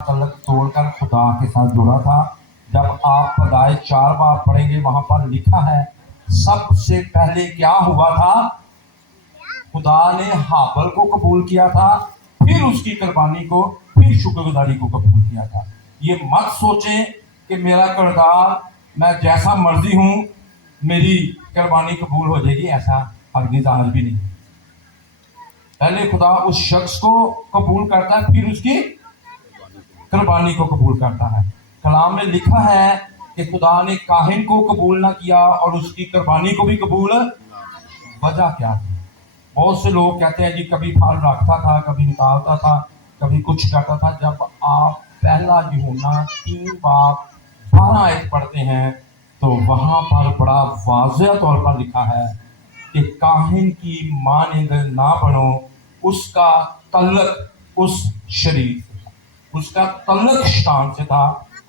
तलक तोड़कर खुदा के साथ जुड़ा था। जब आप पैदाइश 4 बार पढ़ेंगे वहां पर लिखा है सबसे पहले क्या हुआ था, खुदा ने हाबल को कबूल किया था, फिर उसकी कुर्बानी को, फिर शुक्रगुजारी को कबूल किया था। ये मत सोचें कि मेरा किरदार मैं जैसा मर्जी हूं मेरी कुर्बानी कबूल हो जाएगी, ऐसा हरगिज़ आज भी नहीं। पहले खुदा उस शख्स को कबूल करता है, फिर उसकी कुर्बानी को कबूल करता है। कलाम में लिखा है कि खुदा ने काहिन को कबूल ना किया और उसकी कुर्बानी को भी कबूल, वजह क्या थी? बहुत से लोग कहते हैं जी कभी फल रखता था, कभी निकालता था, कभी कुछ करता था। जब आप पहला यूहन्ना 3 बाब 12 आयत पढ़ते हैं तो वहां पर बड़ा वाज़ेह तौर पर लिखा है कि काहिन की मानिंद ना बनो, उसका तल्लक उस शरीर, उसका तल्लक शैतान से था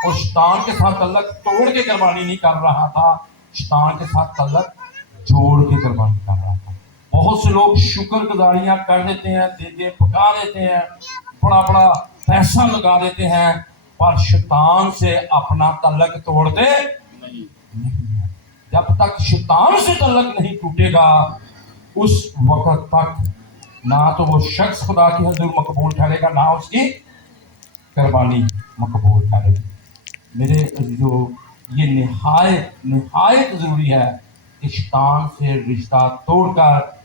और शैतान के साथ तल्लक तोड़ के कुर्बानी नहीं कर रहा था, शैतान के साथ तल्लक जोड़ के कुर्बानी कर रहा था। बहुत से लोग शुक्रगुजारियां कर देते हैं, देते पका देते हैं, बड़ा बड़ा पैसा लगा देते हैं, पर शैतान से अपना तल्लक तोड़ते नहीं है। जब तक शैतान से तल्लक नहीं टूटेगा उस वक्त तक ना तो वो शख्स खुदा की हजूर मकबूल ठहरेगा, ना उसकी कुर्बानी मकबूल ठहरेगी। मेरे जो ये निहायत ज़रूरी है कि शैतान से रिश्ता तोड़कर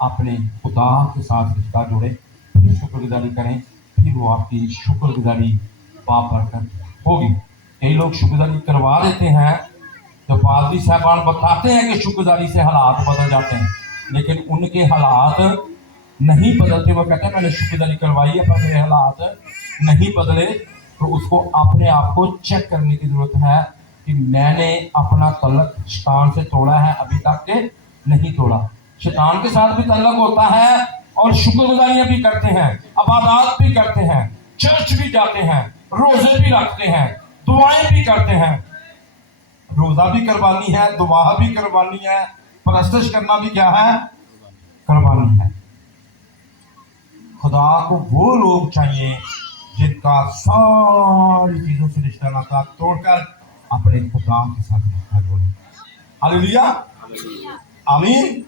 अपने खुदा के साथ रिश्ता जोड़े, फिर शुक्रगुजारी करें, फिर वो आपकी शुक्रगुजारी बाबरकत होगी। कई लोग शुक्रगुजारी करवा देते हैं तो पादरी साहबान बताते हैं कि शुक्रगुजारी से हालात बदल जाते हैं, लेकिन उनके हालात नहीं बदलते। वो कहते हैं मैंने शुक्रगुजारी करवाई है पर मेरे हालात नहीं बदले। तो उसको अपने आप को चेक करने की जरूरत है कि मैंने अपना तल्लक शैतान से तोड़ा है अभी तक के नहीं तोड़ा। शैतान के साथ भी तल्लक होता है और शुक्रगुजारियां भी करते हैं, इबादत भी करते हैं, चर्च भी जाते हैं, रोजे भी रखते हैं, दुआएं भी करते हैं। रोजा भी कुर्बानी है, दुआ भी कुर्बानी है, परस्तश करना भी क्या है, कुर्बानी है। खुदा को वो लोग चाहिए जिनका सारी चीजों से रिश्ता नाता तोड़कर अपने खुदा के साथ रिश्ता जोड़े। हालेलुया, आमीन।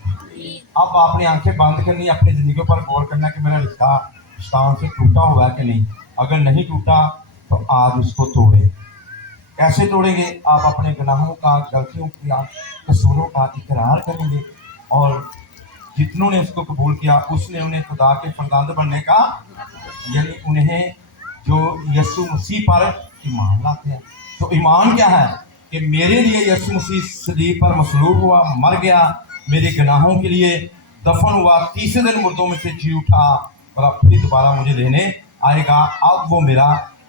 अब आपने आंखें बंद करनी, अपनी जिंदगी पर गौर करना कि मेरा रिश्ता शैतान से टूटा हुआ है कि नहीं। अगर नहीं टूटा तो आज उसको तोड़े। कैसे तोड़ेंगे? आप अपने गुनाहों का, गलतियों का, कसूरों का इकरार करेंगे और जितनों ने उसको कबूल किया उसने उन्हें खुदा के फरजंद बनने का, यानी उन्हें जो यीशु मसीह पर ईमान लाते हैं। तो ईमान क्या है कि मेरे लिए यीशु मसीह सलीब पर मसलूब हुआ, मर गया, मेरे गुनाहों के लिए दफन हुआ, तीसरे दिन मुर्दों में से जी उठा और अब फिर दोबारा मुझे लेने आएगा। अब वो मेरा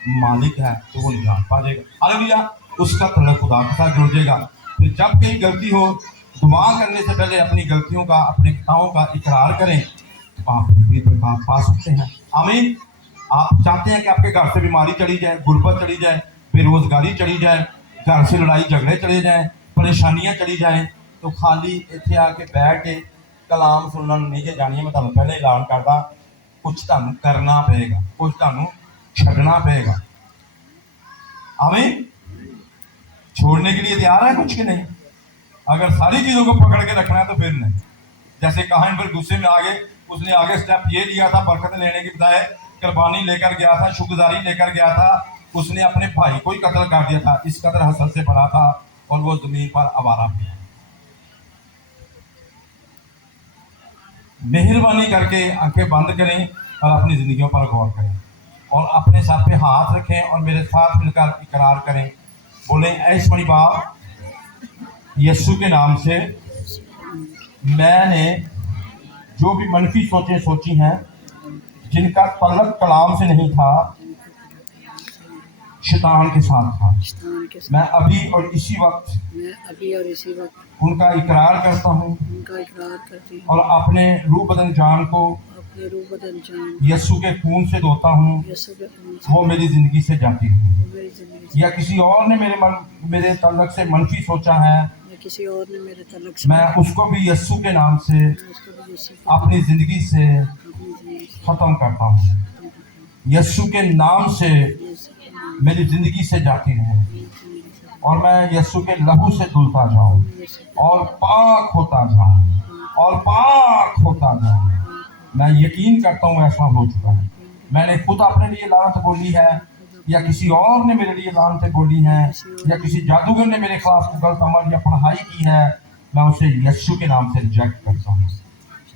मालिक है तो वो निजात पा जाएगा। हालेलुया, उसका तल्लक खुदा के साथ जुड़ जाएगा। फिर जब कहीं गलती हो, दुआ करने से पहले अपनी गलतियों का, अपने खताओं का इकरार करें तो आप बड़ी बरकत पा सकते हैं। आमीन। आप चाहते हैं कि आपके घर से बीमारी चली जाए, गुर्बत चली जाए, बेरोजगारी चली जाए, घर से लड़ाई झगड़े चले जाएं, परेशानियां चली जाएं, तो खाली इतने आके बैठ के कलाम सुनना नहीं जे जानी है। मैं तुहानू पहले ऐलान करदा, कुछ तुहानू करना पएगा, कुछ तुहानू छड़ना पएगा। आमीन। छोड़ने के लिए तैयार है कुछ कि नहीं? अगर सारी चीजों को पकड़ के रखना है तो फिर नहीं। जैसे काहिन फिर गुस्से में आ गए, उसने आगे स्टेप ये लिया था, बरकत लेने की बजाय कुर्बानी लेकर गया था, शुक्रगुजारी लेकर गया था, उसने अपने भाई को ही कत्ल कर दिया था। इस कदर हसद से भरा था और वो जमीन पर आवारा था। मेहरबानी करके आंखें बंद करें और अपनी जिंदगियों पर गौर करें और अपने सर पे हाथ रखें और मेरे साथ मिलकर इकरार करें। बोले, ऐ बड़ी बाप, यीशु के नाम से मैंने जो भी मनफी सोचें सोची हैं, जिनका तल्लक कलाम से नहीं था, शैतान के साथ था, मैं अभी और इसी वक्त उनका इकरार करता हूँ और अपने रूह बदन जान को यीशु के खून से धोता हूँ। वो मेरी जिंदगी से जाती है। या किसी और ने मेरे तल्लक से मनफी सोचा है, किसी और ने मेरे तल्लक से, मैं उसको भी यीशु के नाम से अपनी जिंदगी से खत्म करता हूँ। यीशु के नाम से मेरी जिंदगी से जाती रहे और मैं यीशु के लहू से धुलता जाऊं और पाक होता जाऊं और पाक होता जाऊं। मैं यकीन करता हूं ऐसा हो चुका है। मैंने खुद अपने लिए लानत बोली है या किसी और ने मेरे लिए लानतें बोली हैं या किसी जादूगर ने मेरे खिलाफ गलत अमल या पढ़ाई की है, मैं उसे यीशु के नाम से रिजेक्ट करता हूँ,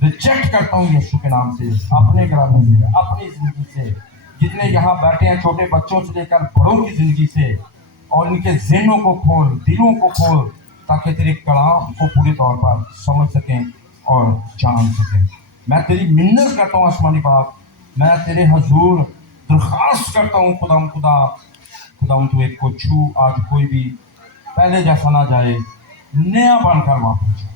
रिजेक्ट करता हूँ यीशु के नाम से, अपने घराने से, अपनी जिंदगी से, जितने यहाँ बैठे हैं छोटे बच्चों से लेकर बड़ों की जिंदगी से, और इनके ज़हनों को खोल, दिलों को खोल, ताकि तेरे कलाम को पूरे तौर पर समझ सकें और जान सकें। मैं तेरी मिन्नत करता हूँ आसमानी बाप, मैं तेरे हजूर दरख्वास्त करता हूँ खुदा तू एक को छू, आज कोई भी पहले जैसा ना जाए, नया बनकर वापस जाए।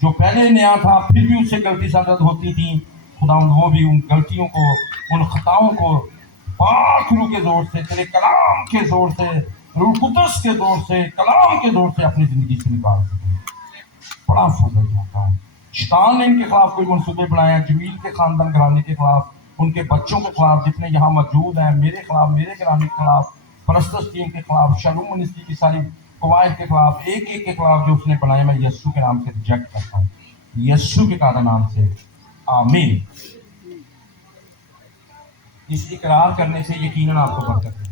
जो पहले नया था फिर भी उससे गलती सदद होती थी, खुदा वो भी उन गलतियों को, उन खताओं को पाक रूह के जोर से, तेरे कलाम के जोर से, रूह कुदस के जोर से, कलाम के जोर से अपनी जिंदगी से निकाल सके। बड़ा फजल चाहता हूँ। शैतान ने इनके खिलाफ कोई मंसूबे बनाए हैं, जमील के खानदान घराने के खिलाफ, उनके बच्चों के खिलाफ, जितने यहाँ मौजूद हैं, मेरे खिलाफ, मेरे घराने के खिलाफ, फलस्तीन टीम के खिलाफ, शालूम मिनिस्ट्री की सारी कवायद के खिलाफ, एक एक के खिलाफ जो उसने बनाए, मैं यीशु के नाम से रिजेक्ट करता हूँ, यीशु के कादा नाम से, आमीन। इस इकरार करने से यकीनन आपको बरकत है।